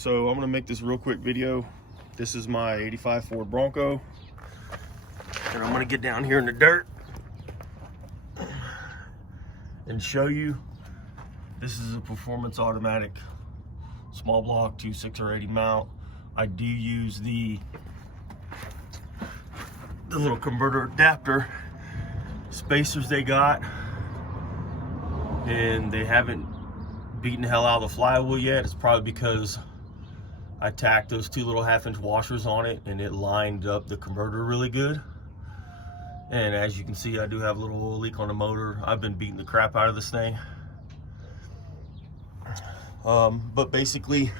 So I'm gonna make this real quick video. This is my 85 Ford Bronco. And I'm gonna get down here in the dirt and show you. This is a performance automatic small block 2.6 or 80 mount. I do use the little converter adapter spacers they got, and they haven't beaten the hell out of the flywheel yet. It's probably because I tacked those two little 1/2-inch washers on it and it lined up the converter really good. And as you can see, I do have a little oil leak on the motor. I've been beating the crap out of this thing. But basically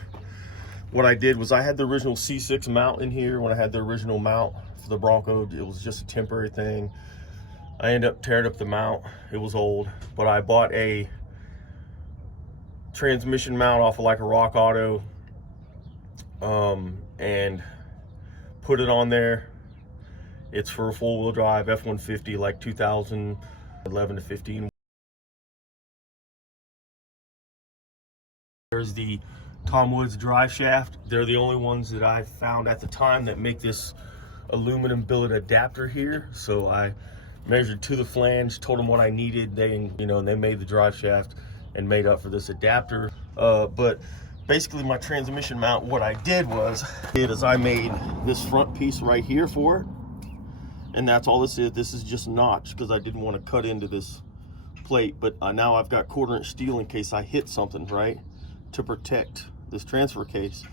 what I did was I had the original C6 mount in here. When I had the original mount for the Bronco, it was just a temporary thing. I ended up tearing up the mount. It was old, but I bought a transmission mount off of like a Rock Auto and put it on there. It's for a four-wheel drive F-150, like 2011 to 15. There's the Tom Woods drive shaft. They're the only ones that I found at the time that make this aluminum billet adapter here. So I measured to the flange, told them what I needed. They, and they made the drive shaft and made up for this adapter. But basically my transmission mount, what I did was I made this front piece right here for it. And that's all this is. This is just notch because I didn't want to cut into this plate. But now I've got 1/4-inch steel in case I hit something, right? To protect this transfer case.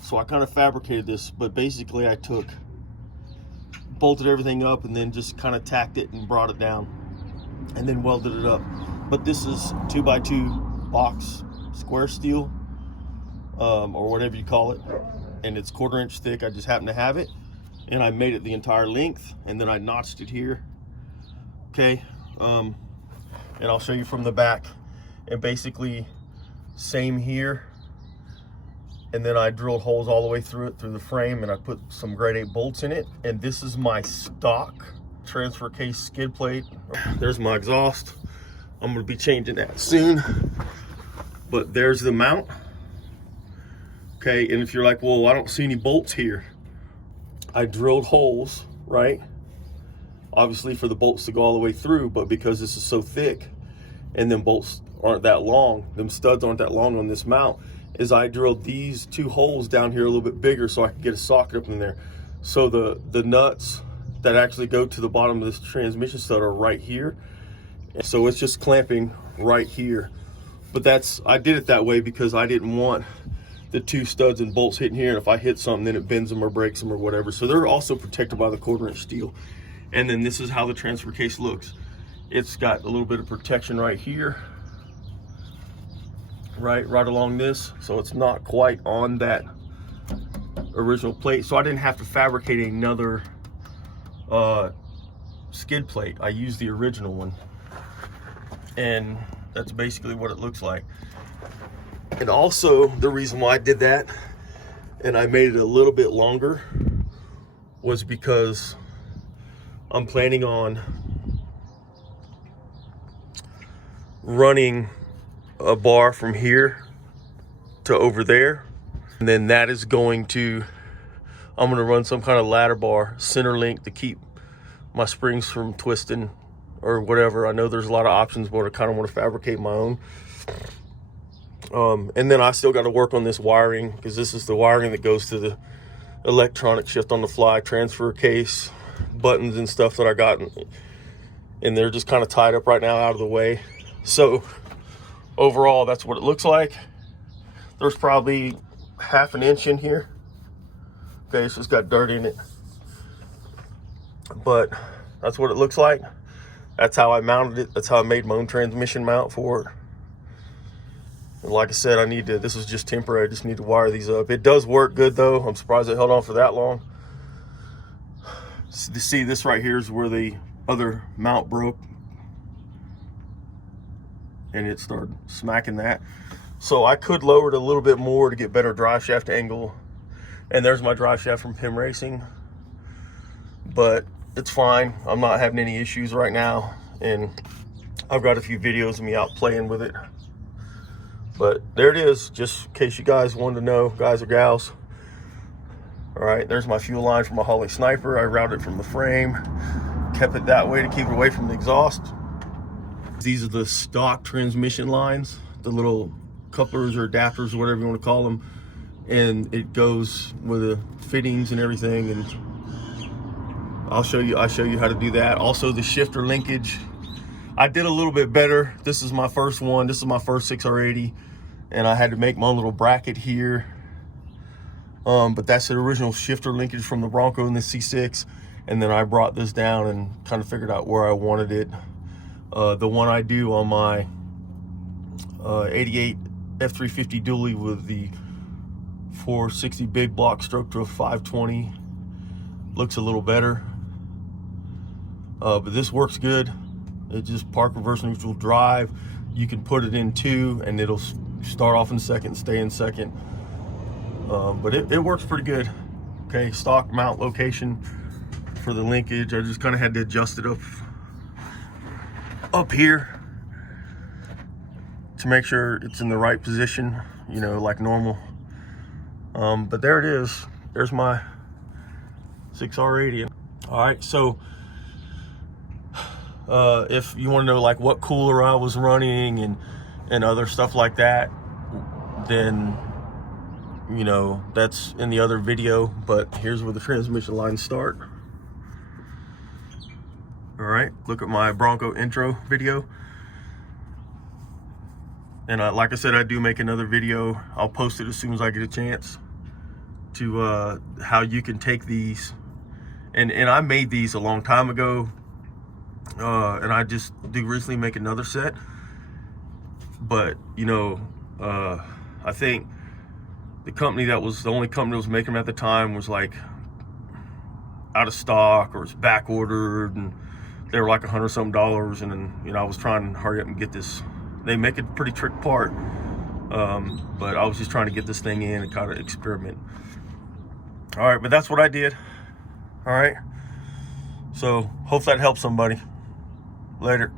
So I kind of fabricated this, but basically I bolted everything up and then just kind of tacked it and brought it down and then welded it up. But this is 2x2 box square steel, or whatever you call it, and it's 1/4-inch thick. I just happen to have it, and I made it the entire length, and then I notched it here. Okay, and I'll show you from the back. And basically same here, and then I drilled holes all the way through it, through the frame, and I put some grade 8 bolts in it. And this is my stock transfer case skid plate. There's my exhaust. I'm going to be changing that soon, but there's the mount. Okay, and if you're like, well, I don't see any bolts here, I drilled holes, right, obviously for the bolts to go all the way through, but because this is so thick and them bolts aren't that long, them studs aren't that long on this mount, is I drilled these 2 holes down here a little bit bigger so I could get a socket up in there. So the nuts that actually go to the bottom of this transmission stud are right here. So it's just clamping right here. But I did it that way because I didn't want the 2 studs and bolts hitting here, and if I hit something, then it bends them or breaks them or whatever. So they're also protected by the 1/4-inch steel. And then this is how the transfer case looks. It's got a little bit of protection right here, right along this, so it's not quite on that original plate. So I didn't have to fabricate another skid plate. I used the original one, and that's basically what it looks like. And also the reason why I did that and I made it a little bit longer was because I'm planning on running a bar from here to over there, and then that is I'm going to run some kind of ladder bar center link to keep my springs from twisting or whatever. I know there's a lot of options, but I kind of want to fabricate my own. And then I still got to work on this wiring, because this is the wiring that goes to the electronic shift on the fly transfer case buttons and stuff that I got, and they're just kind of tied up right now out of the way. So overall, that's what it looks like. There's probably 1/2 inch in here. Okay, so it's got dirt in it, but that's what it looks like. That's how I mounted it. That's how I made my own transmission mount for it. And like I said, this is just temporary. I just need to wire these up. It does work good though. I'm surprised it held on for that long. See, this right here is where the other mount broke, and it started smacking that. So I could lower it a little bit more to get better drive shaft angle. And there's my drive shaft from Pim Racing, but it's fine. I'm not having any issues right now, and I've got a few videos of me out playing with it. But there it is, just in case you guys wanted to know, guys or gals. All right, there's my fuel line for my Holley Sniper. I routed it from the frame, kept it that way to keep it away from the exhaust. These are the stock transmission lines, the little couplers or adapters or whatever you want to call them, and it goes with the fittings and everything. And I'll show you how to do that. Also the shifter linkage, I did a little bit better. This is my first one. This is my first 6R80, and I had to make my own little bracket here. But that's the original shifter linkage from the Bronco and the C6, and then I brought this down and kind of figured out where I wanted it. The one I do on my 88 F350 dually with the 460 big block stroke to a 520 looks a little better, but this works good. It just park, reverse, neutral, drive. You can put it in two and it'll start off in second, stay in second. But it works pretty good. Okay, stock mount location for the linkage. I just kind of had to adjust it up here to make sure it's in the right position, you know, like normal. But there it is. There's my 6R80. All right, so if you want to know like what cooler I was running and other stuff like that, then you know, that's in the other video. But here's where the transmission lines start. All right, look at my Bronco intro video. And like I said, I do make another video. I'll post it as soon as I get a chance, to how you can take these. And I made these a long time ago, and I just do recently make another set. But you know, I think the company that was the only company that was making them at the time was like out of stock or it's back ordered, and they were like $100-something. And then, you know, I was trying to hurry up and get this. They make a pretty trick part, but I was just trying to get this thing in and kind of experiment. All right, but that's what I did. All right, so hope that helps somebody. Later.